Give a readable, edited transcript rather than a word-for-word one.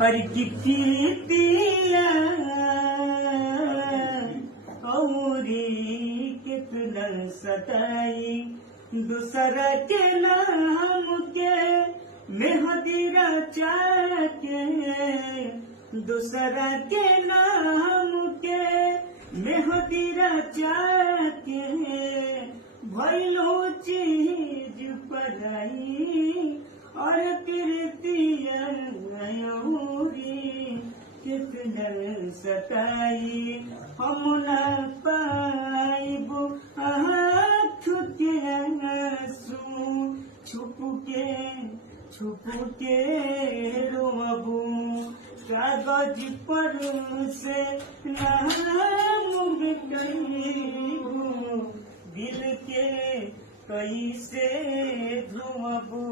हर की प्रीतिया औरी कितना सताई, दूसरा के नाम के मेहंदी रचा के, दूसरा के नाम के मेहंदी रचा के, भइलो चीज पराई और प्रीतिया औरी कितना सताई। हम न पाइबो आँख के आंसू, छुप के रोबू, कागज पर से नाम मिटाइबू, दिल के कैसे ध्रुवबू।